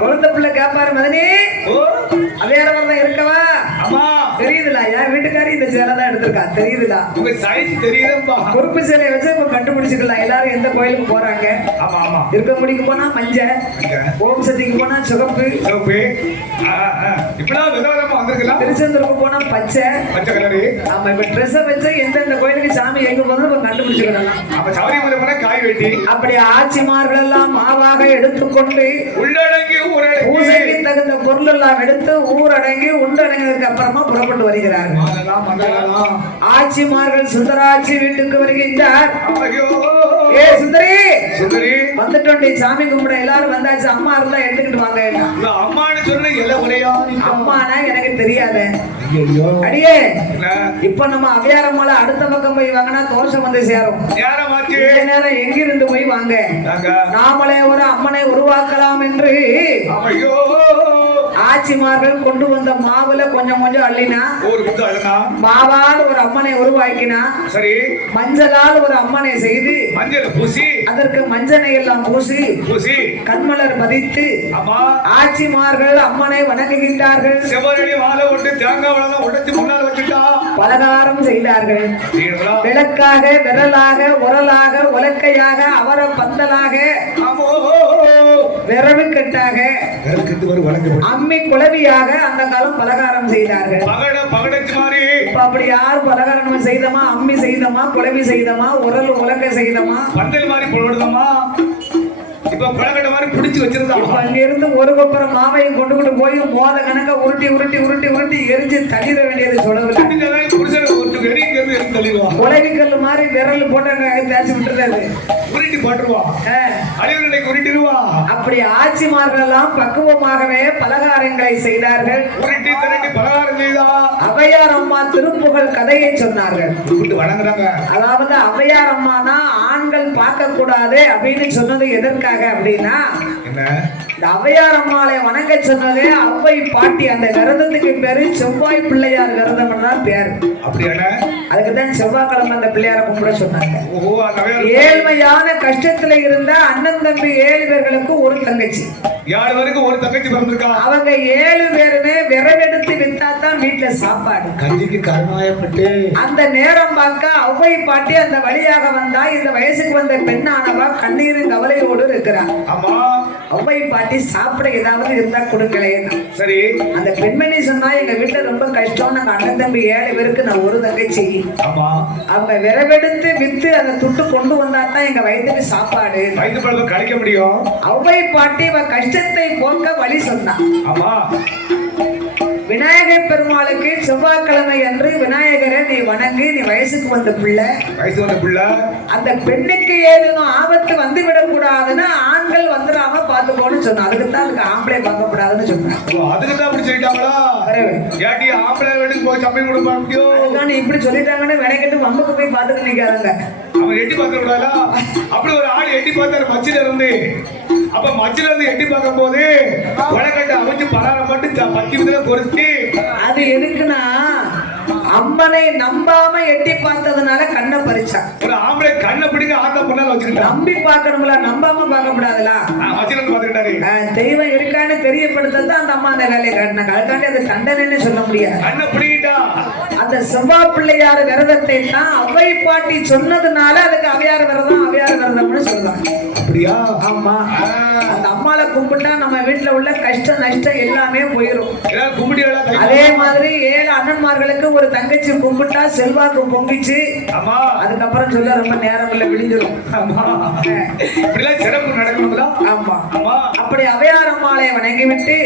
குழந்தை பிள்ளை கேப்பாரு மதனி வேற வரலாம் இருக்கவா தெரியுதுல என் வீட்டுக்காரி இந்த சேலை தான் எடுத்திருக்கா தெரியுதுல பொறுப்பு சேலையை வச்சு இப்ப கண்டுபிடிச்சுக்கலாம் எல்லாரும் எந்த கோயிலுக்கு போறாங்க இருக்க முடிக்கு போனா மஞ்சள் ஓம் சக்திக்கு போனா சிவப்பு திருச்செந்தூருக்கு போனா பச்சை ஆமா இப்ப ட்ரெஸ் வச்சு எந்தெந்த கோயிலுக்கு சாமி எங்க போதும் இப்ப கண்டுபிடிச்சுக்கலாம் அப்படி ஆட்சிமார்கள் எல்லாம் மாவாக எடுத்துக்கொண்டு பூசைக்கு தகுந்த பொருள் எல்லாம் எடுத்து ஊரடங்கி உண்டடங்கினதுக்கு அப்புறமா புறப்பட்டு வருகிறார்கள் ஆட்சிமார்கள் சுந்தராட்சி வீட்டுக்கு வருகின்றார் ஏ சுந்தரி வந்துட்டோண்டி சாமி கும்பிட எல்லாரும் வந்தாச்சு அம்மா இருந்தா எடுத்துக்கிட்டு வாங்க அம்மானா எனக்கு தெரியாது அடியே இப்ப நம்ம அவையாரமால அடுத்த பக்கம் போய் வாங்கினா தோஷம் வந்து சேரும் நேரம் எங்கிருந்து போய் வாங்க நாமளே ஒரு அம்மனை உருவாக்கலாம் என்று ஆட்சிமார்கள் கொண்டு வந்த மாவுல கொஞ்சம் கொஞ்சம் அள்ளினா மாவால் ஒரு அம்மனை உருவாக்கினா மஞ்சளால் ஒரு அம்மனை செய்து அதற்கு மஞ்சனை எல்லாம் பூசி கண்மலர் பதித்து ஆட்சிமார்கள் அம்மனை வணங்குகின்றார்கள் பலகாரம் செய்தார்கள் விளக்காக விரலாக உரலாக உலக்கையாக அவர பந்தலாக விரவு கட்டாக அம்மி குளவியாக அந்த காலம் பலகாரம் செய்தார்கள் அப்படி யார் பலகாரம் செய்தமா அம்மி செய்தமா குளவி செய்தமா உரல் உலக்க செய்தமா பந்தல் மாதிரி போடுதமா இப்ப பழக்கட்ட மாதிரி பிடிச்சு வச்சிருந்தாங்க அங்க இருந்து ஒரு கொப்பரம் மாவையும் கொண்டு போய் மோத கணக்க உருட்டி உருட்டி உருட்டி உருட்டி எரிஞ்சு தள்ளிட வேண்டியது சொல்லவில்லை குலவிக்கல் மாதிரி விரல் போட்டாங்க தேய்ச்சி விட்டுறாரு உருட்டி போட்டுருவான் உருட்டிடுவா அப்படி ஆட்சிமார்கள் எல்லாம் பக்குவமாகவே பலகாரங்களை செய்தார்கள் உருட்டி திரட்டி பலகாரம் செய்தா அவையார் அம்மா திருப்புகழ் கதையை சொன்னார்கள் வணங்குறாங்க அதாவது அவையார் அம்மானா ஆண்கள் பார்க்க கூடாது அப்படின்னு சொன்னது எதற்காக அப்படின்னா இந்த அவையார் அம்மாளை வணங்க சொன்னதே அவ்வை பாட்டி அந்த விரதத்துக்கு பேரு செவ்வாய் பிள்ளையார் விரதம் பேரு அதுக்குதான் செவ்வாய்க்கிழமை அந்த பிள்ளையார கும்பிட சொன்னாங்க ஏழ்மையான கஷ்டத்துல இருந்த அண்ணன் தம்பி 7 பேர்களுக்கு ஒரு தங்கச்சி ஒரு தங்கச்சி பிறந்திருக்கா அவங்க 7 பேருமே விரவெடுத்து வித்தாதான் வீட்டுல சாப்பாடு கஞ்சிக்கு கருமாயப்பட்டு அந்த நேரம் பார்க்க அவ்வை பாட்டி அந்த வழியாக வந்தா இந்த வயசுக்கு வந்த பெண்ணானவா கண்ணீரும் கவலையோடு இருக்கிறார் அவ்வை பாட்டி சாப்பிட ஏதாவது இருந்தா கொடுங்களேன் சரி அந்த பெண்மணி சொன்னா எங்க வீட்டுல ரொம்ப கஷ்டம் நாங்க அண்ணன் தம்பி 7 பேருக்கு நான் ஒரு தங்கச்சி அவங்க விரவெடுத்து வித்து அந்த துட்டு கொண்டு வந்தாதான் எங்க வயிற்றுக்கு சாப்பாடு கிடைக்க முடியும் அவ்வை பாட்டி கஷ்டத்தை போக்க வழி சொன்னான் விநாயகர் பெருமாளுக்கு செவ்வாய்க்கிழமை அன்று விநாயகரை நீ வணங்கி நீ வயசுக்கு வந்த பிள்ளை அந்த பெண்ணுக்கு ஏதும் ஆபத்து வந்து விடக்கூடாதுன்னு ஆண்கள் வந்துடாம பாத்துக்கோன்னு சொன்னா அதுக்குதான் அதுக்கு ஆம்பளை பார்க்க கூடாதுன்னு சொன்னாங்க அதுக்குதான் அப்படி சொல்லிட்டாங்களா ஆம்பளை வீட்டுக்கு போய் சமையல் கொடுப்பாங்க இப்படி சொல்லிட்டாங்கன்னு வினைக்கிட்டு வம்புக்கு போய் பாத்துக்க நிக்காதாங்க அவன் எட்டி பார்க்க கூடாதா அப்படி ஒரு ஆள் எட்டி பார்த்தாரு மச்சில இருந்து அப்ப மச்சில இருந்து எட்டி பார்க்கும் போது வடக்கட்டை அமைச்சு பலாரம் மட்டும் 10 விதத்துல பொறுத்து அது எதுக்குன்னா அம்மனை நம்பாம எட்டி பார்த்ததுனால கண்ணை பறிச்சான் ஒரு ஆம்பளை கண்ணை பிடிக்க ஆத்த பொண்ணால வச்சிருக்கா நம்பி பார்க்கணும்ல நம்பாம பார்க்க கூடாதுல தெய்வம் இருக்கான்னு தெரியப்படுத்ததான் அந்த அம்மா அந்த வேலையை காட்டினாங்க அதுக்காண்டி அது தண்டனைன்னு சொல்ல முடியாது கண்ணை பிடிக்கிட்டா அந்த செவ்வாய் பிள்ளையார் விரதத்தை தான் அவ்வை பாட்டி சொன்னதுனால அதுக்கு அவையார் விரதம்னு சொல்றாங்க அப்படியா ஆமா அந்த அம்மால கும்பிட்டா நம்ம வீட்டுல உள்ள கஷ்டம் நஷ்டம் எல்லாமே போயிடும் அதே மாதிரி 7 அண்ணன்மார்களுக்கு ஒரு தங்கச்சி கும்பிட்டா செல்வாக்கு பொங்கிச்சு அதுக்கப்புறம் சொல்ல ரொம்ப நேரம் இல்ல விழிஞ்சிடும் சிறப்பு நடக்கணும்ல ஆமா அப்படி அவையார் அம்மாளை வணங்கிவிட்டு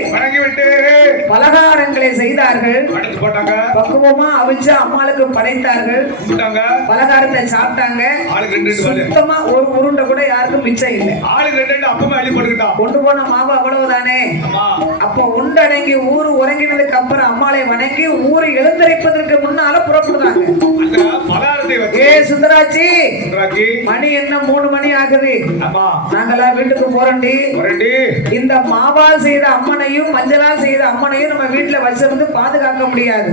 பலகாரங்களை செய்தார்கள் பக்குவமா அவிச்சு அம்மாளுக்கு படைத்தார்கள் பலகாரத்தை சாப்பிட்டாங்க சுத்தமா ஒரு உருண்டை கூட யாருக்கும் மிச்சம் இல்லை கொண்டு போன மாவு அவ்வளவுதானே அப்ப உண்டடங்கி ஊரு உறங்கினதுக்கு அப்புறம் அம்மாளை வணங்கி ஊரை எழுந்தரிப்பதற்கு முன்னால புறப்படுறாங்க சுந்தராட்சி மணி என்ன 3 மணி ஆகுது நாங்கெல்லாம் வீட்டுக்கு போறோண்டி இந்த மாவால் செய்த அம்மனையும் மஞ்சளால் செய்த அம்மனையும் நம்ம வீட்டுல வச்சிருந்து பாதுகாக்க முடியாது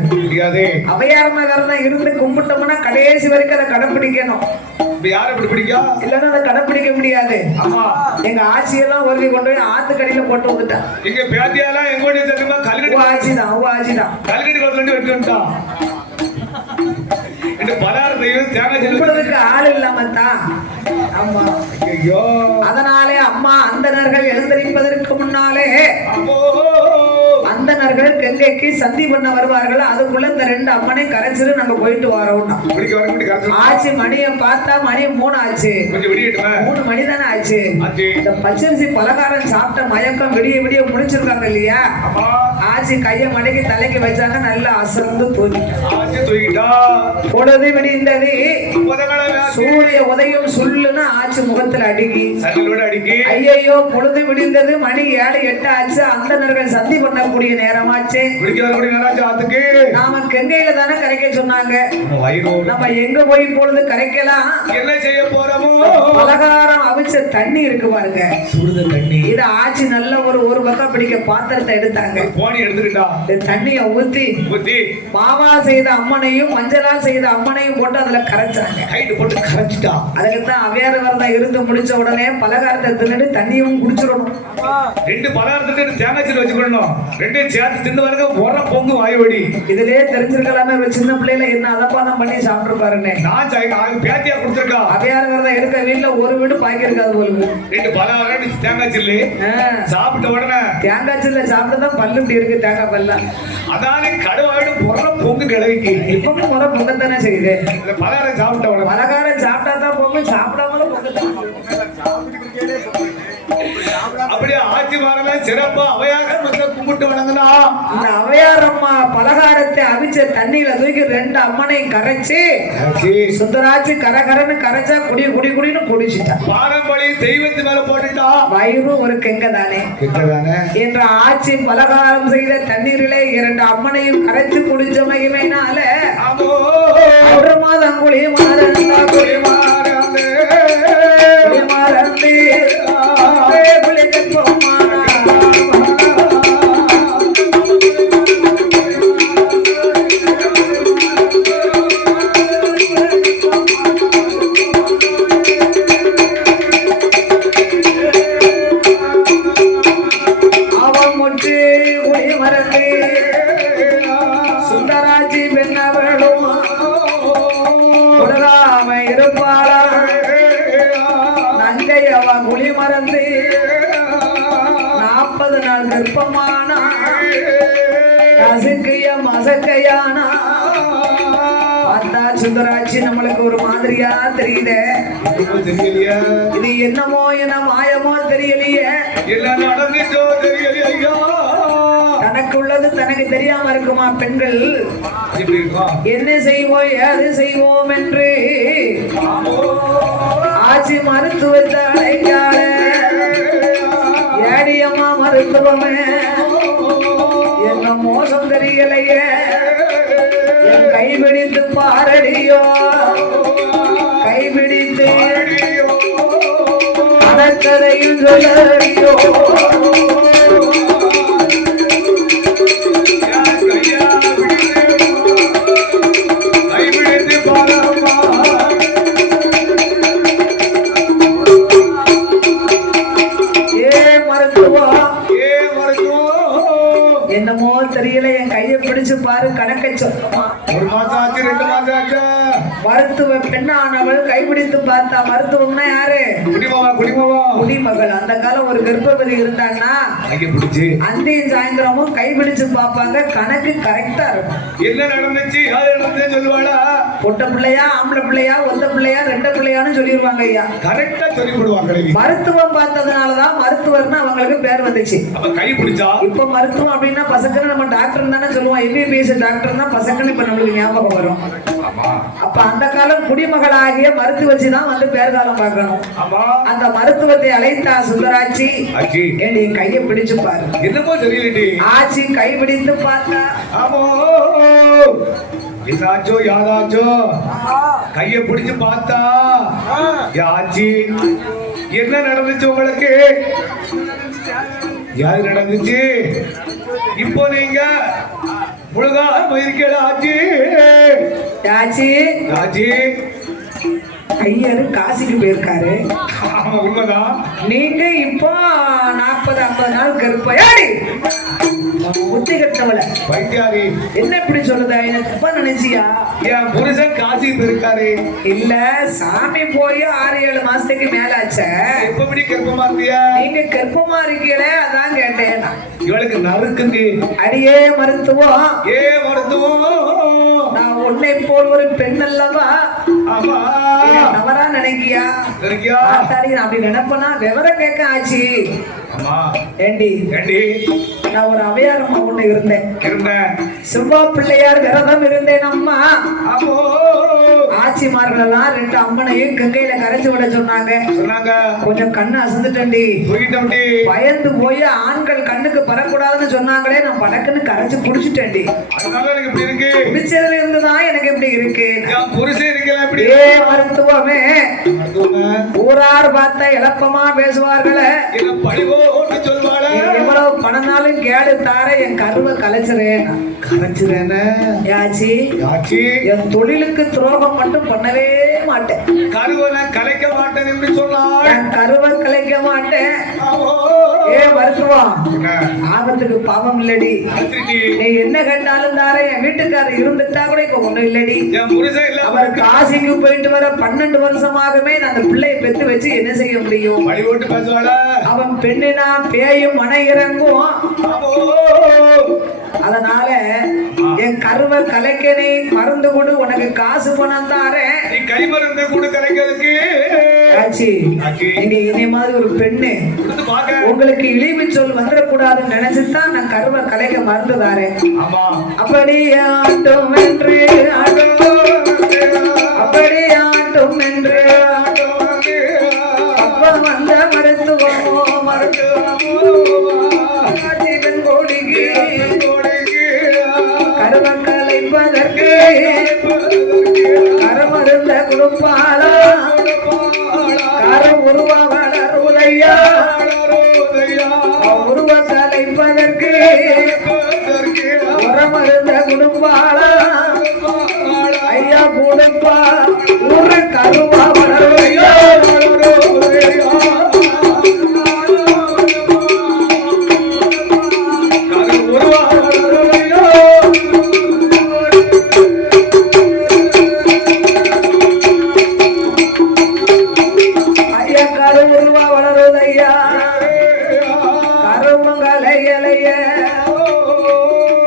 அவையாரமா விரதம் இருந்து கும்பிட்டோம்னா கடைசி வரைக்கும் அதை கடைபிடிக்கணும் இப்ப யாரை இப்படி பிடிக்கும்? இல்லன்னா அதை கடைப்பிடிக்க முடியாது. ஆமா, எங்க ஆட்சியெல்லாம் ஒருவி கொண்டு போய் ஆத்துக்கடியில போட்டு வந்துட்டான். எங்க பேத்தியாலாம் எங்கோடி தெரியுமா? கல்கடி ஆட்சிதான் கல்கடி கோத்துல வெட்டி வந்துட்டான். பலாரத்தையும் தேங்காய் செல்வதற்கு ஆள் இல்லாம தான். ஆமா, ஐயோ, அதனாலே அம்மா அந்தணர்கள் எழுந்தரிப்பதற்கு முன்னாலே அந்தணர்கள் கங்கைக்கு சந்தி பண்ண வருவார்கள். அதுக்குள்ள இந்த 2 அம்மனை கரைச்சிரு நாங்க போயிட்டு வரோம். ஆச்சு மணியை பார்த்தா மணி 3 ஆச்சு. 3 மணி தானே ஆச்சு. இந்த பச்சரிசி பலகாரம் சாப்பிட்ட மயக்கம் விடிய விடிய முடிச்சிருக்காங்க இல்லையா? ஆச்சு கைய மடக்கி தலைக்கு வச்சாங்க. நல்லா அசர்ந்து தூங்கிட்டா. பொழுது விடிந்தது. சூரிய உதயம் சொல்லுன்னு ஆச்சு முகத்துல அடிக்கி ஐயோ பொழுது விடிந்தது. மணி 7 8 ஆச்சு. அந்தணர்கள் சந்தி பண்ணக்கூடிய நேரமாச்சு. நாம கங்கையில தானே கரைக்க சொன்னாங்க. நம்ம எங்க போய் பொழுது கரைக்கலாம்? என்ன செய்ய போறோமோ? பலகாரம் அவிச்ச தண்ணி இருக்கு பாருங்க, சுடுத தண்ணி. இத ஆச்சு நல்ல ஒரு பக்கம் பிடிக்க பாத்திரத்தை எடுத்தாங்க. தண்ணிய ஊத்தி மாவா செய்த அம்மனையும் மஞ்சளால் செய்த அம்மனையும் போட்டு அதுல கரைச்சாங்க. போட்டு கரைச்சிட்டா. அதுக்குதான் அவ்வியார வரதா இருந்து முடிச்ச உடனே பலகாரத்தை தின்னுட்டு தண்ணியும் குடிச்சிடணும். 2 பலகாரத்தை தேங்காய்ச்சல் வச்சுக்கணும். 2 சேர்த்து தின்னு வரங்க உர பொங்கு வாய்வடி. இதுலயே தெரிஞ்சிருக்கலாமே ஒரு சின்ன பிள்ளைல என்ன அதப்பாதான் பண்ணி சாப்பிட்டு பாருங்க. நான் பேத்தியா கொடுத்துருக்கா. அவ்வியார வரதா இருக்க வீட்டுல ஒரு வீடு பாக்கி இருக்காது போலுங்க. 2 பலகாரம் தேங்காய்ச்சல் சாப்பிட்ட உடனே தேங்காய்ச்சல்ல சாப்பிட்டுதான் பல்லு இப்படி இருக்கு. தேங்காய் பல்ல அதானே கடுவாடு முற பொங்கு கிளவிக்கு. இப்பவும் முறை பொங்கத்தானே செய்யுது. பலகாரம் சாப்பிட்ட உடனே பலகாரம் சாப்பிட்டா தான் பொங்கு, சாப்பிடாமலும் பொங்கத்தான். அப்படியே ஆட்சி மாறல சிறப்பா அவையாக கும்பிட்டு வணங்கினா. அந்த அவையார் அம்மா பலகாரத்தை அவிச்ச தண்ணியில தூக்கி 2 அம்மனையும் கரைச்சு சுந்தராட்சி கரகரன்னு கரைச்சா குடின்னு குடிச்சிட்டா. பாரம்பரிய தெய்வத்து மேல போட்டுட்டா. வயிறு ஒரு கெங்க தானே என்ற ஆட்சி பலகாரம் செய்த தண்ணீரிலே 2 அம்மனையும் கரைச்சு குடிச்ச மகிமைனால 1 மாதம் குழி மாறந்தா குழி மாறந்தே குளிக்க போமா. அவன் முட்டு குடி மறந்து சுந்தராட்சி பெண்ணவளும் தொடராம இருப்பாளா. நங்கையவ குழி மறந்து 40 நாள் கர்ப்பமானா. நசுக்கைய மசக்கையானா. பார்த்தா சுந்தராட்சி நம்மளுக்கு ஒரு மாதிரியா தெரியுது. இது என்னமோ என்ன மாயமோ தெரியலையே. தனக்கு உள்ளது தனக்கு தெரியாம இருக்குமா பெண்கள்? என்ன செய்வோம் ஏது செய்வோம் என்று ஆட்சி மருத்துவத்தை அழைக்கால. ஏடியம்மா மருத்துவமே என்ன மோசம் தெரியலையே. என் கைபிடித்து பாரடியோ, கைபிடித்து கதையும் சொல்லடியோ. என்னமோ தெரியல, என் கையை பிடிச்சு பாரு. கணக்கை சொல்லுமா. 1 மாசம் ஆச்சு 2 மாசம் ஆச்சு. மருத்துவ பெண்ணானவள் கைபிடித்து பார்த்தா. மருத்துவம்னா யாரு? குடிமகள். அந்த காலம் ஒரு கர்ப்பவதி இருந்தான்னா அந்தையும் சாயந்தரமும் கைபிடிச்சு பார்ப்பாங்க. கணக்கு கரெக்டா இருக்கும். என்ன நடந்துச்சு யாரு நடந்தே சொல்லுவாளா? பொட்ட பிள்ளையா ஆம்பளை பிள்ளையா ஒத்த பிள்ளையா 2 பிள்ளையான்னு சொல்லிடுவாங்க. ஐயா கரெக்டா சொல்லிவிடுவாங்க. மருத்துவம் பார்த்ததுனாலதான் மருத்துவர்னு அவங்களுக்கு பேர் வந்துச்சு. கை பிடிச்சா இப்ப மருத்துவம் அப்படின்னா பசங்க நம்ம டாக்டர் தானே சொல்லுவோம். MBBS டாக்டர் தான் பசங்க இப்ப நம்மளுக்கு ஞாபகம் வரும். அப்ப அந்த காலம் குடிமகளாகிய மருத்துவச்சிதான் வந்து பேர்காலம் பார்க்கணும். அந்த மருத்துவத்தை அழைத்தா சுந்தராட்சி. என் கையை பிடிச்சு பாரு. என்னமோ தெரியலடி. ஆச்சி கை பிடித்து பார்த்தா. ஏதாச்சோ யாராச்சோ கையை பிடிச்சு பார்த்தா. ஆச்சி என்ன நடந்துச்சு உங்களுக்கு? யாரு நடந்துச்சு? இப்போ நீங்க முழுகா போயிருக்கீங்க. ஆச்சி ஆச்சி ஆச்சி ஐயரு காசிக்கு போயிருக்காரு. ஆமா உண்மைதான். நீங்க இப்போ 40-50 நாள் கருப்பையாடி புத்தி கட்டவள வைத்தியாரி என்ன இப்படி சொல்லுதா? எனக்கு தப்பா நினைச்சியா? என் புருஷன் காசி போயிருக்காரு. இல்ல சாமி போய் 6-7 மாசத்துக்கு மேல ஆச்ச. எப்படி கர்ப்பமா இருந்தியா? நீங்க கர்ப்பமா இருக்கீங்களே அதான் கேட்டேன். இவளுக்கு நறுக்குங்க. அடியே மருத்துவம், ஏ மருத்துவம், நான் உன்னை போல் ஒரு பெண் அல்லவா? ஆமா தவறா நினைக்கியா? இருக்கியா? நான் அப்படி நினைப்பனா விவரம் கேட்க ஆச்சு. ஆமா ஏண்டி ஏண்டி நான் ஒரு அவையாரமா ஒண்ணு இருந்தேன். சும்மா பிள்ளையார் விரதம் இருந்தேன். அம்மா ஆமோ ஆட்சிமார்களெல்லாம் 2 அம்மனையும் கங்கையில கரைச்சு விட சொன்னாங்க. கொஞ்சம் கண்ணு அசந்துட்டேன்டி. பயந்து போய் ஆண்கள் கண்ணுக்கு பரக்கூடாதுன்னு சொன்னாங்களே, நான் படக்குன்னு கரைச்சு குடிச்சிட்டேன்டி. குடிச்சதுல இருந்துதான் எனக்கு எப்படி இருக்கு. ஏ மருத்துவமே, ஊரார் பார்த்தா இழப்பமா பேசுவார்களே, எவ்வளவு பணனாலும் கேடு தார என் கருவை கலைச்சிறேன். என் தொழிலுக்கு துரோகம் மட்டும் பண்ணவே மாட்டேன். கருவை கலைக்க மாட்டேன் என்று சொன்னார். என் கருவை கலைக்க மாட்டேன். ஏ மருத்துவம், ஆபத்துக்கு பாவம் இல்லடி. நீ என்ன கண்டாலும் தார. என் வீட்டுக்காரர் இருந்துட்டா கூட இப்ப ஒண்ணும் இல்லடி. அவர் காசிக்கு போயிட்டு வர 12 வருஷமாகவே நான் அந்த பிள்ளையை பெத்து வச்சு என்ன செய்ய முடியும்? அவன் பெண்ணினா பேயும் மன இறங்கும். அதனால என் கருவை கலைக்கனை மருந்து கொடு, உனக்கு காசு பணம் தாரேன். நீ கை மருந்து கொடு கலைக்கிறதுக்கு. ஆச்சி, நீங்க இதே மாதிரி ஒரு பெண்ணு, உங்களுக்கு இழிவு சொல் வந்துடக்கூடாதுன்னு நினைச்சுதான் நான் கருவை கலைக்க மருந்து தாரேன். அப்படி ஆட்டும் என்று அப்படி ஆட்டும் என்று அப்ப வந்த மருத்துவமோ ஜீவன் கோடிக்கு கருவை கலைப்பதற்கு கரமருந்த கொடுப்பாளா? கரம் உருவ வளருதையா? உருவ கலைப்பதற்கு உரமருந்த கொடுப்பாளா? ஐயா கொடுப்பா ஒரு கருவா வளருதையா?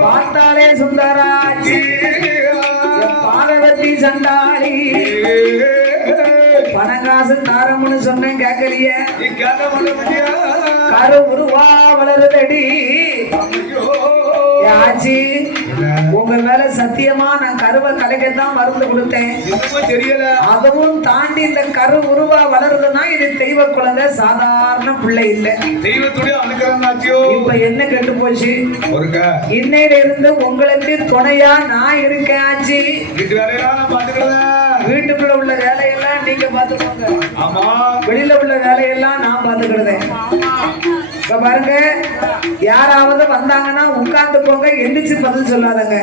பார்த்தாலே சுந்தராட்சி பார்வதி சண்டாளி பணங்காசு தாரம்னு சொன்னேன் கேட்கலையே. கரு உருவா வளருதடி. ஆச்சி, உங்க மேல சத்தியமா நான் கருவை கலைக்கத்தான் மருந்து கொடுத்தேன். அதுவும் தாண்டி இந்த கரு உருவா வளருதுன்னா இது தெய்வ குழந்தை, சாதாரண பிள்ளை இல்ல. இப்ப என்ன கெட்டு போச்சு? இன்னையில இருந்து உங்களுக்கு துணையா நான் இருக்கேன். ஆச்சி, வீட்டுக்குள்ள உள்ள வேலையெல்லாம் நீங்க பாத்துக்கோங்க. வெளியில உள்ள வேலையெல்லாம் நான் பாத்துக்கிறேன். இப்ப பாருங்க, யாராவது வந்தாங்கன்னா உட்கார்ந்து போங்க, எந்திரிச்சு பதில் சொல்லாதங்க.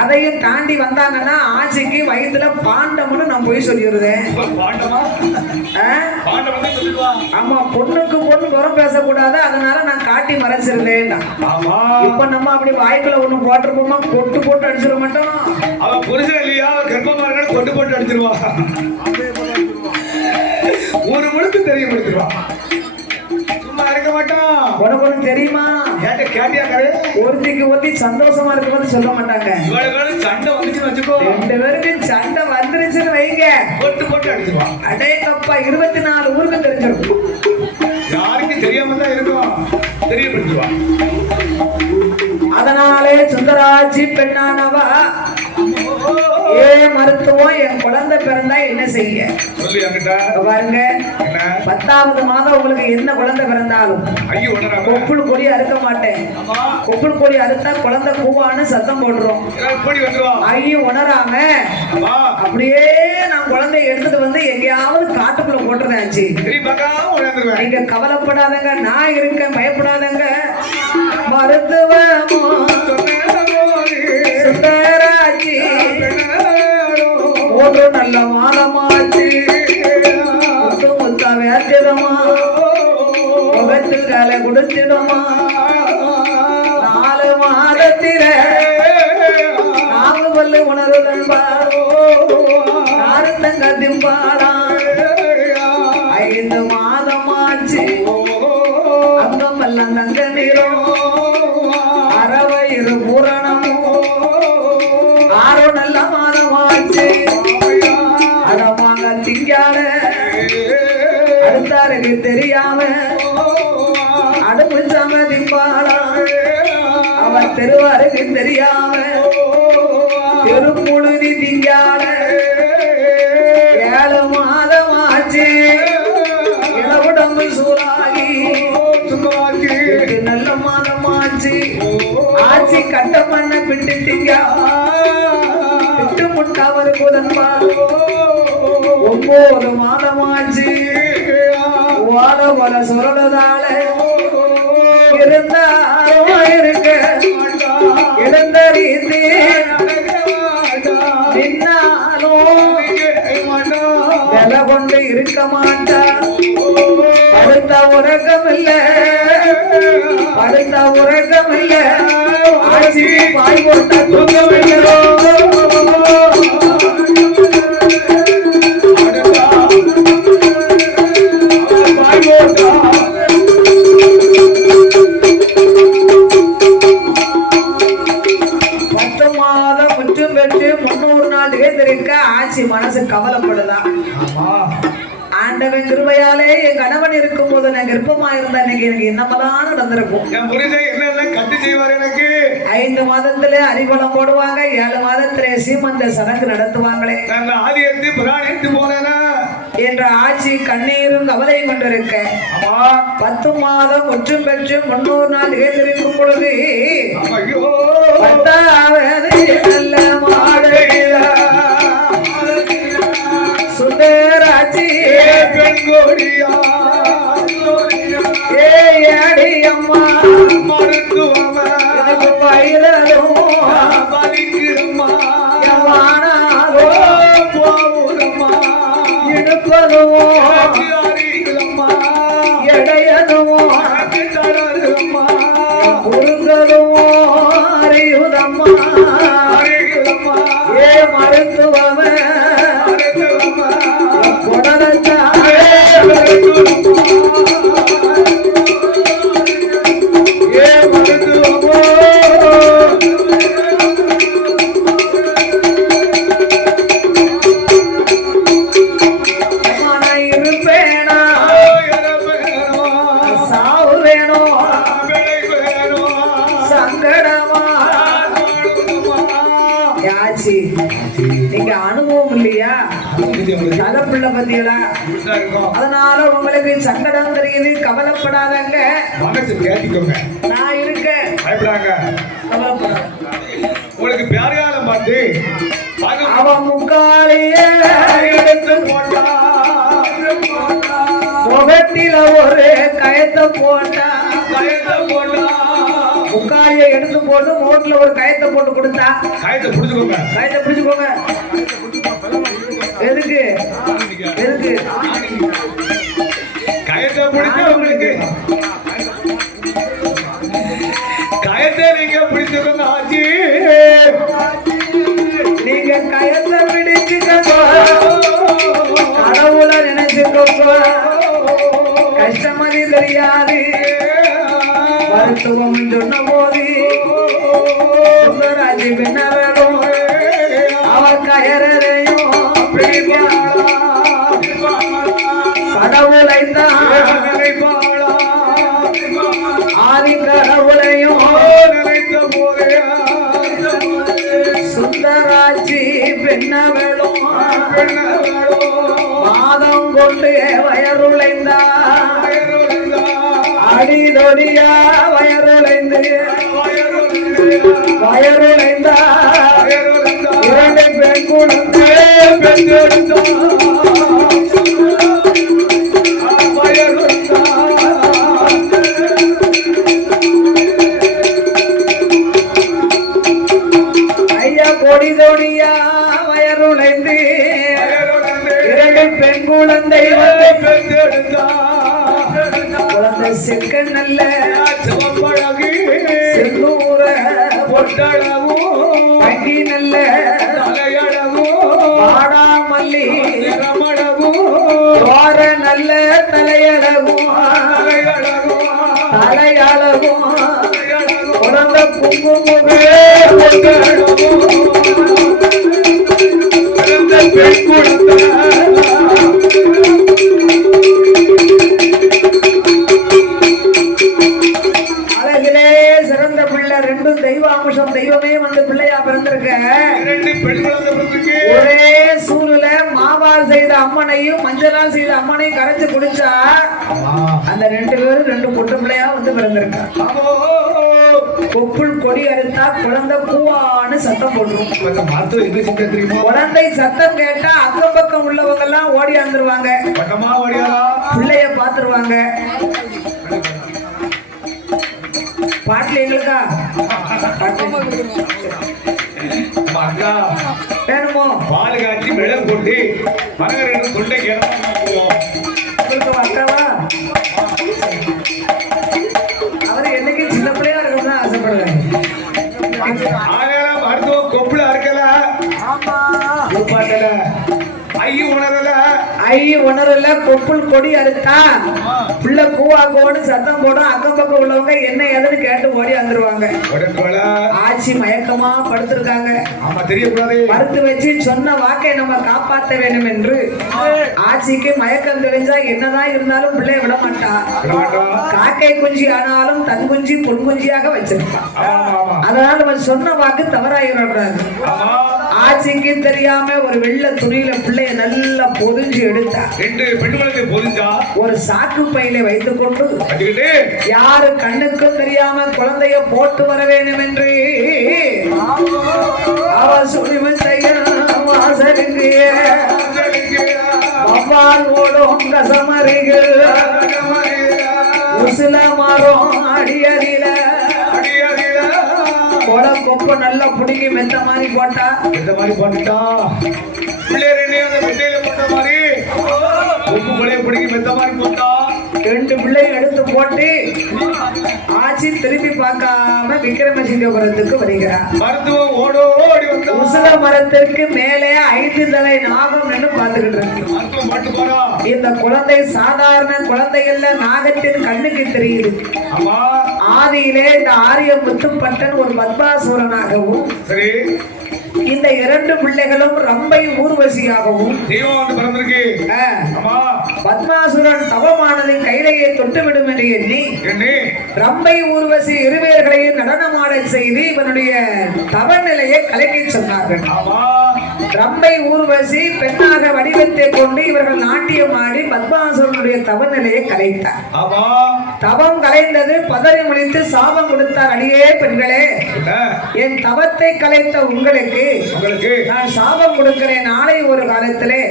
அதையும் தாண்டி வந்தாங்கன்னா ஆட்சிக்கு வயிற்றுல பாண்டம்னு நான் போய் சொல்லிடுறேன். ஆமா, பொண்ணுக்கு பொண்ணு புறம் பேசக்கூடாது, அதனால நான் காட்டி மறைச்சிருந்தேன். இப்ப நம்ம அப்படி வாய்க்குள்ள ஒண்ணு போட்டிருப்போமா, கொட்டு போட்டு அடிச்சிட மாட்டோம். அவன் புருஷன் இல்லையா, கர்ப்பமா இருக்க கொட்டு போட்டு அடிச்சிருவா. ஒரு முழுக்கு தெரியப்படுத்திடுவான். உனக்கு தெரியுமா, ஒருத்திக்கு ஒருத்தி சந்தோஷமா இருக்கும்போது சொல்ல மாட்டாங்க. சண்டை வந்துச்சுன்னு வச்சுக்கோ, 2 பேருக்கு சண்டை வந்துருச்சுன்னு வைங்க, போட்டு போட்டு அடிச்சுவான். அடே கப்பா, 24 ஊருக்கு தெரிஞ்சிருக்கும். யாருக்கு தெரியாம தான் இருக்கும், தெரியப்படுத்துவான். அதனாலே சுந்தராட்சி பெண்ணானவா, ஏ மருத்துவம், என் குழந்தை பிறந்தா என்ன செய்ய பாருங்க. 10வது மாதம் உங்களுக்கு என்ன குழந்தை பிறந்தாலும் கொப்புள் கொடி அறுக்க மாட்டேன். கொப்புள் கொடி அறுத்தா குழந்தை கூவான்னு சத்தம் போடுறோம். ஐயும் உணராம அப்படியே நான் குழந்தைய எடுத்துட்டு வந்து எங்கேயாவது காட்டுக்குள்ள போட்டுறதாச்சு. நீங்க கவலைப்படாதங்க, நான் இருக்கேன், பயப்படாதங்க. மருத்துவமோ சுந்தராட்சி, ஒரு நல்ல மாதமாச்சு. தலை கொடுத்திடுமா 4 மாதத்தில நாம வல்ல உணர்வுடன் பாரோ நாரத்தங்க திம்பாடா 5 மாதமாச்சு அங்கமெல்லாம் தங்க நீரும் அறவயிறு பூரணமும் 6 நல்ல மாதமாச்சு அடமாங்க திங்கால அடுத்தாருக்கு தெரியாம அடுப்பு சமதிப்பாளா அவன் தெருவாருக்கு தெரியாம தெருமுழுதி திங்கால 7 மாதமாச்சு இளவுடம்பு சூறாகி நல்ல மாதமாச்சு ஆட்சி கட்ட பண்ண பிட்டு திங்க பிட்டு முட்டாவது புதன்பா 9 மாதமாச்சு ஓல ஓல சுரடுதால இருந்தாலும் இருக்க இடந்தறிந்து நின்னாலும் விலை கொண்டு இருக்க மாட்டான் படுத்த உறக்கம் இல்ல படுத்த உறக்கம் இல்ல ஆட்சி பாய் போட்ட தூக்கம் இல்லோ ஆட்சி மனசு கவலைப்படுதான் ஆண்டவன் கிருபையாலே என் கணவன் இருக்கும் போது நான் கர்ப்பமா இருந்தா இன்னைக்கு எனக்கு என்னமெல்லாம் நடந்திருக்கும் கட்டி செய்வார் எனக்கு 5 மாதத்திலே அரிகுளம் போடுவாங்க 7 மாதத்திலே சீமந்த சடங்கு நடத்துவாங்களே ஆதியத்து பிராணித்து போனேனா என்ற ஆட்சி கண்ணீரும் கவலையும் கொண்டிருக்க 10 மாதம் ஒற்று பெற்று 300 நாள் ஏற்றிருக்கும் பொழுது 10வது நல்ல மாடுகில சுந்தராட்சி பெண்கோடியா ஏடி அம்மா மருத்துவம் பயிலும் பதிக்கிறம்மா எவானாலோ போகுதம்மா இடுப்பதுவோ எடையதுவோ தளருதம்மா குறுங்கதுவோ அறியுதம்மா ஏ மருத்துவமே நீங்க அனுபவம் இல்லையா தலைப்பிள்ள பத்தியலா அதனால உங்களுக்கு சங்கடம் தெரியுது கவலைப்படாதங்க நான் இருக்கேன் உங்களுக்கு பேரையாளம் பார்த்து அவன் முக்காலிய எடுத்து போட்டா முகத்தில ஒரு கயத்தை போட்டா முக்காலிய எடுத்து போட்டு முகத்துல ஒரு கயத்தை போட்டு கொடுத்தா கயத்தை பிடிச்சுக்கோங்க எதுக்கு கயத்தை பிடிச்சா உங்களுக்கு கயத்தை நீங்க பிடிச்சுக்கோங்க ஆச்சி நீங்க கயத்தை பிடிச்சுக்கோ கடவுளை நினைச்சுக்கோ கஷ்டமதி தெரியாது மருத்துவம் சொன்ன போது சுந்தராஜி பின்னரும் அவர் கயரையும் கடவுளைத்தான் ஆதி கடவுளையும் சுந்தராட்சி பின்னவளும் பாதம் கொண்டு வயருளைந்தா அடிதொடியா வயருளைந்து வயருளைந்தா 2 பெண் குழந்தை பெற்றெடுத்தா ஐயா கொடிதொடியா வயருளைந்து 2 பெண் குழந்தை பெற்றெடுத்தா குழந்தை செக்க நல்ல செவப்பழகு செந்தூர பொட்டழகு அங்கி நல்ல தலையழகு ஆடாமல்லி நிறமழகு வார நல்ல தலையழகும் தலையழகு தலையழகும் தலையழகு குழந்தை குங்குமுகே பொட்டழகு பெண் குழந்தை அழகிலே சிறந்த பிள்ளை ரெண்டும் தெய்வ அம்சம் தெய்வமே வந்து பிள்ளையா பிறந்திருக்க இரண்டு பெண் குழந்தை பிறந்திருக்கு ஒரே சூழ்நில மாவால் செய்த அம்மனையும் மஞ்சளால் செய்த அம்மனையும் கரைச்சு குடிச்சா அந்த ரெண்டு பேரும் ரெண்டு பொட்டு பிள்ளையா வந்து பிறந்திருக்கா கொப்புள் கொடி அறுத்தா குழந்தை பூவான்னு சத்தம் போட்டுரும் மருத்துவம் என்ன செஞ்சா தெரியுமா குழந்தை சத்தம் கேட்டா அக்கம் பக்கம் உள்ளவங்க எல்லாம் ஓடி வந்துருவாங்க பக்கமா ஓடியாரா பிள்ளைய பாத்துருவாங்க பாட்டுல எங்களுக்கா அக்கா வேணுமோ பால் காய்ச்சி வெள்ளம் கொண்டு மரகரை தொண்டை உங்களுக்கு அக்காவா அவரு என்னைக்கு சின்ன பிள்ளையா இருக்கணும்னு ஆசைப்படுவேன் மருத்துவம் கொப்புல அறுக்கல பாட்டல ஐயோ உணரல ஐ உணரல கொப்புள் கொடி அறுத்தா பிள்ளை கூவாங்கோன்னு சத்தம் போடும் அக்கம் பக்கம் உள்ளவங்க என்ன ஏதுன்னு கேட்டு ஓடி வந்துருவாங்க ஆட்சி மயக்கமா படுத்திருக்காங்க ஆமா தெரியக்கூடாது மறுத்து வச்சு சொன்ன வாக்கை நம்ம காப்பாற்ற வேண்டும் என்று ஆட்சிக்கு மயக்கம் தெரிஞ்சா என்னதான் இருந்தாலும் பிள்ளைய விட மாட்டா காக்கை குஞ்சு ஆனாலும் தன் குஞ்சு பொன் குஞ்சியாக வச்சிருப்பான் அதனால நம்ம சொன்ன வாக்கு தவறாயிடக்கூடாது ஆட்சிக்கு தெரியாம ஒரு வெள்ளை துணியில பிள்ளைய நல்லா பொதிஞ்சு எடுத்தா ரெண்டு பெண்களுக்கு பொதிஞ்சா ஒரு சாக்கு பையில வைத்துக் கொண்டு யாரு கண்ணுக்கும் தெரியாம குழந்தைய போட்டு வர வேண்டும் என்று அவ சுழிமைய வாசலுக்கு வவ்வால் ஓடும் கசமறிகள் உசில மரம் அடியறில கொலை கொப்ப நல்லா புடிங்கி மெத்த மாதிரி போட்டா இந்த மாதிரி போட்டுட்டா பிள்ளைய மெத்தையில போட்ட மாதிரி உப்பு கொலைய பிடிக்கி மெத்த மாதிரி போட்டா ரெண்டு பிள்ளையும் எடுத்து போட்டு ஆட்சி திருப்பி பார்க்காம விக்ரமசிங்கபுரத்துக்கு வருகிறார் மருத்துவம் ஓடி வந்தா உசல மரத்திற்கு மேலே 5 தலை நாகம் என்று பார்த்துக்கிட்டு இருக்கு மருத்துவம் பாட்டு போறா இந்த குழந்தை சாதாரண குழந்தை இல்ல நாகத்தின் கண்ணுக்கு தெரியுது ஆமா ஆதியிலே இந்த ஆரிய முத்துப்பட்டன் ஒரு பத்மாசூரனாகவும் சரி இந்த இரண்டு பிள்ளைகளும் ரம்பை ஊர்வசியாகவும் தெய்வம் வந்து பிறந்திருக்கு ஆமா பத்மாசுரன் தவமானதை கைலையை தொட்டுவிடும் என்று எண்ணி ரம்பை ஊர்வசி இருவேர்களையும் நடனமாட செய்து இவனுடைய தவநிலையை கலைக்க சொன்னார்கள் ரம்பை ஊர்வசி பெண்ணாக வடிவத்தை கொண்டு இவர்கள் நாட்டியம் ஆடி பத்மாசுரனுடைய தவநிலையை கலைத்தார் தவம் கலைந்தது பதறி முடித்து சாபம் கொடுத்தார் அடியே பெண்களே என் தவத்தை கலைத்த உங்களுக்கு நான் சாபம் கொடுக்கிறேன் நாளை ஒரு காலத்திலே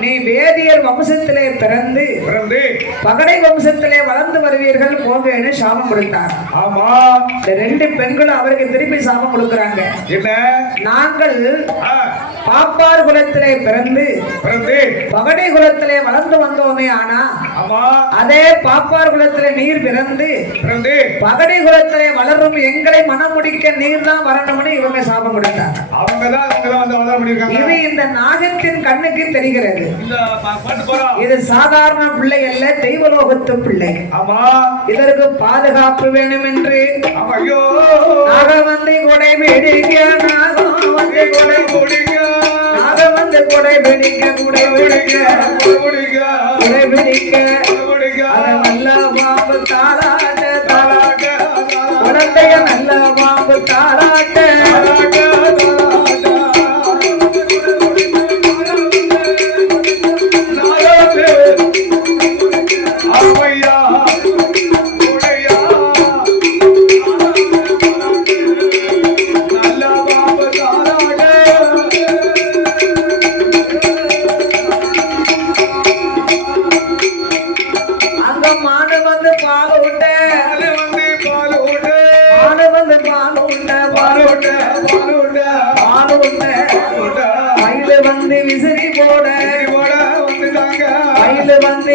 நீ வேதியர் வம்சத்திலே பிறந்து பகடை வம்சத்திலே வளர்ந்து வருவீர்கள் போங்க என்று சாபம் கொடுத்தார் இந்த ரெண்டு பெண்களும் அவருக்கு திருப்பி சாபம் கொடுக்கிறாங்க நாங்கள் பாப்பார் குலத்திலே பிறந்து பகடை குலத்திலே வளர்ந்து வந்தோமே ஆனா அதே பாப்பார் குலத்திலே நீர் பிறந்து பகடை குலத்திலே வளரும் எங்களை மனம் முடிக்க நீர் தான் வரணும்னு இவங்க சாபம் கொடுத்தாங்க இது இந்த நாகத்தின் கண்ணுக்கு தெரிகிறது இது சாதாரண பிள்ளை அல்ல தெய்வலோகத்து பிள்ளை இதற்கு பாதுகாப்பு வேணும் என்று நாகவந்தை கொடை பிடிக்க நாகவந்தை கொடை பிடிக்க நாகவந்தை கொடை பிடிக்க கொடை பிடிக்க கொடை பிடிக்க அதை நல்ல பாம்பு தாளாட்ட தாளாட்ட குழந்தைய நல்ல பாம்பு தாளாட்ட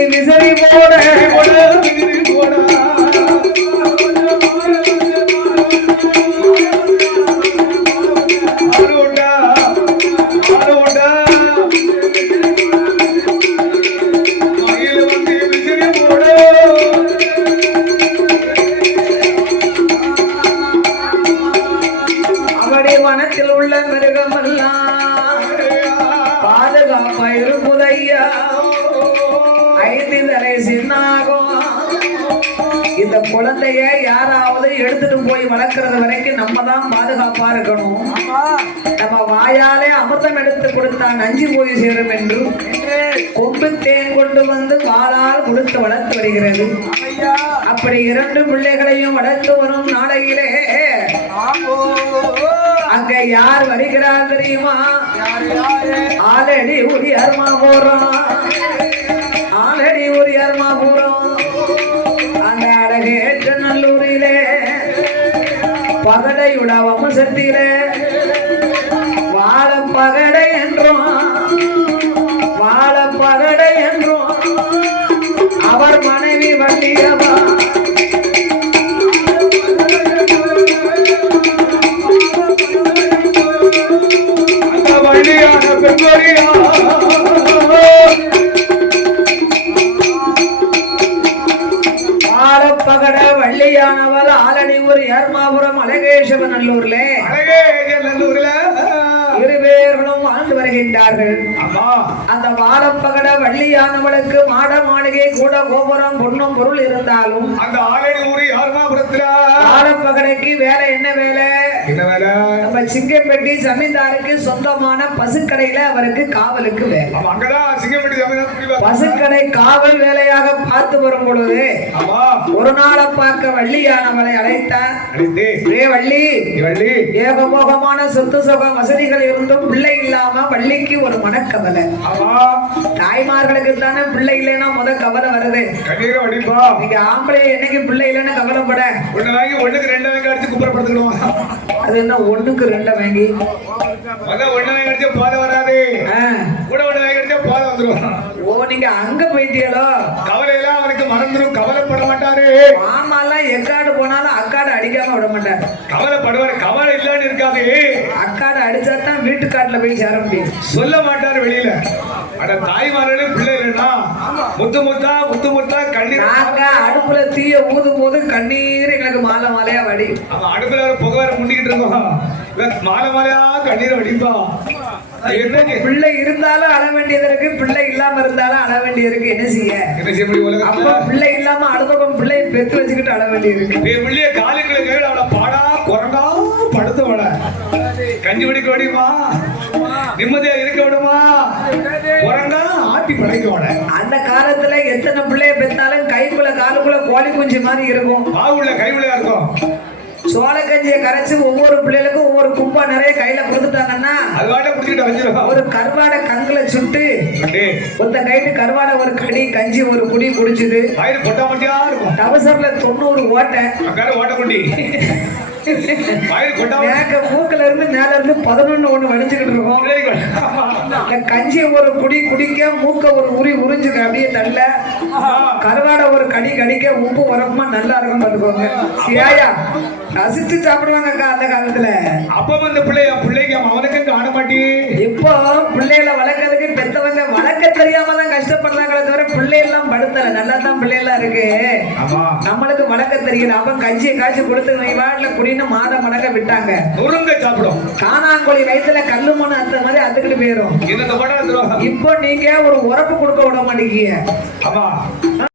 விசிறி போட இந்த குழந்தைய யாராவது எடுத்துட்டு போய் வளர்க்கறது வரைக்கும் நம்ம தான் பாதுகாப்பா இருக்கணும். நம்ம வாயாலே அமிர்தம் எடுத்து கொடுத்தா நஞ்சு போய் சேரும் என்று கொம்பு தேன் கொண்டு வந்து வாளால் கொடுத்து வளர்த்து வருகிறது. அப்படி 2 பிள்ளைகளையும் வளர்த்து வரும் நாளையிலே அங்க யார் வருகிறார் தெரியுமா? ஆலடி உரியர்மா போறோம், ஆலடி உரியர்மா போறோம். அந்த அழகேற்ற நல்லூரிலே பகடையுட வம்சத்திலே வாழ பகடை என்றும் வாழ பகடை என்றும் அவர் மனைவி வண்டியவா பகட வள்ளியானவள் ஆலடி ஒரு ஏர்மாபுரம் அழகேசவ நல்லூர்ல இருவேர்களும் வாழ்ந்து வருகின்றார்கள். அந்த வாழப்பகட வள்ளியானவளுக்கு மாட மாளிகை கூட கோபுரம் பொன்னும் பொருள் இருந்தாலும் அந்த ஆலடி ஊர் ஏர்மாபுரத்துல வாழப்பகடைக்கு வேலை என்ன வேலை? நம்ம சிங்கப்பட்டி ஜமீன்தாருக்கு சொந்தமான பசுக்கடையில அவருக்கு காவலுக்கு வேலை. பசுக்கடை காவல் வேலையாக பார்த்து வரும் பொழுது ஒரு நாளை பார்க்க வள்ளியானவளை அழைத்தார். வள்ளி, ஏகமோகமான சொத்து சுகம் வசதிகள் இருந்தும் பிள்ளை இல்லாம வள்ளிக்கு ஒரு மனக்கவலை. தாய்மார்களுக்கு தானே பிள்ளை இல்லைன்னா முத கவலை வருது. நீங்க ஆம்பளை என்னைக்கு பிள்ளை இல்லைன்னு கவலைப்பட ஒண்ணுக்கு 2 வாங்கி அடிச்சு குப்புறப்படுத்திக்கணும். அது என்ன 1க்கு 2 வாங்கி அடிச்சா பாதை வராது, கூட 1 வாங்கி அடிச்சா பாதை வந்துடும். ஓ, நீங்க அங்க போயிட்டீங்களோ? கவலையெல்லாம் அவனுக்கு மறந்துடும், கவலைப்பட மாட்டாரு. மாமா எல்லாம் எக்காடு போனாலும் அக்காடு அடிக்காம விட மாட்டாரு. கவலைப்படுவாரு, கவலை இல்லன்னு இருக்காது. அக்காடு அடிச்சா தான் வீட்டுக்காட்டுல போய் சேர முடியும். சொல்ல மாட்டாரு வெளியில. அட தாய்மார்களே பிள்ளை இல்லைன்னா முத்து முத்தா முத்து முத்தா கண்ணீர். நாங்க அடுப்புல தீய ஊதும் போது கண்ணீர் எங்களுக்கு மாலை மாலையா வடி. அவன் அடுப்புல புகை வேற முண்டிக்கிட்டு இருக்கோம், மாலை மாலையா கண்ணீரை வடிப்பான். பிள்ளை இருந்தாலும் அழ வேண்டியது இருக்கு, பிள்ளை இல்லாம இருந்தாலும் அழ வேண்டியது இருக்கு. என்ன செய்ய முடியும்? அப்ப பிள்ளை இல்லாம அடுத்தவங்க பிள்ளை பெத்து வச்சுக்கிட்டு அழ வேண்டியது இருக்கு. பிள்ளைய காலைகளுக்கு அவளை பாடா குரங்கா படுத்தவள கஞ்சி வடிக்க விடுமா, நிம்மதியா இருக்க விடுமா, குரங்கா ஆட்டி படைக்கவள. அந்த காலத்துல எத்தனை பிள்ளைய பெத்தாலும் கைக்குள்ள காலுக்குள்ள கோழி குஞ்சு மாதிரி இருக்கும், பாவுள்ள கைவுள்ள இருக்கும். சோள கஞ்சியை கரைச்சு ஒவ்வொரு பிள்ளைகளுக்கும் ஒவ்வொரு கும்பா நிறைய கையில கொடுத்துட்டாங்கன்னா ஒரு கருவாடை கங்குல சுட்டு ஒத்த கைட்டு கருவாடை ஒரு கடி கஞ்சி ஒரு குடி குடிச்சுது. டவசர்ல 90 ஓட்டை மூக்குல இருந்து மேல இருந்து 11 ஒண்ணு வடிச்சுக்கிட்டு இருக்கோம். கஞ்சியை ஒரு குடி குடிக்க மூக்க ஒரு உரி உறிஞ்சுக்க அப்படியே தள்ள கருவாடை ஒரு கடி கடிக்க உப்பு உரப்புமா நல்லா இருக்கும் பார்த்துக்கோங்க. சியாயா ரசிச்சு சாப்பிடுவாங்க அந்த காலத்துல. அப்ப இந்த பிள்ளைக்கு அவனுக்கு காண மாட்டி. இப்போ பிள்ளைகளை வளர்க்கறதுக்கு பெத்தவங்க வளர்க்க தெரியாம தான் கஷ்டப்படுறாங்களே தவிர பிள்ளை எல்லாம் படுத்தல, நல்லா தான் பிள்ளை எல்லாம் இருக்கு. நம்மளுக்கு வளர்க்க தெரியல. அவன் கஞ்சியை காய்ச்சி கொடுத்து வாட்டில குடின்னு மாத மடக்க விட்டாங்க. நுறுங்க சாப்பிடும். காணாங்கோழி வயிற்றுல கல்லு மண்ணு அந்த மாதிரி அதுக்கிட்டு போயிடும். இப்போ நீங்க ஒரு உரப்பு கொடுக்க விட மாட்டேங்க.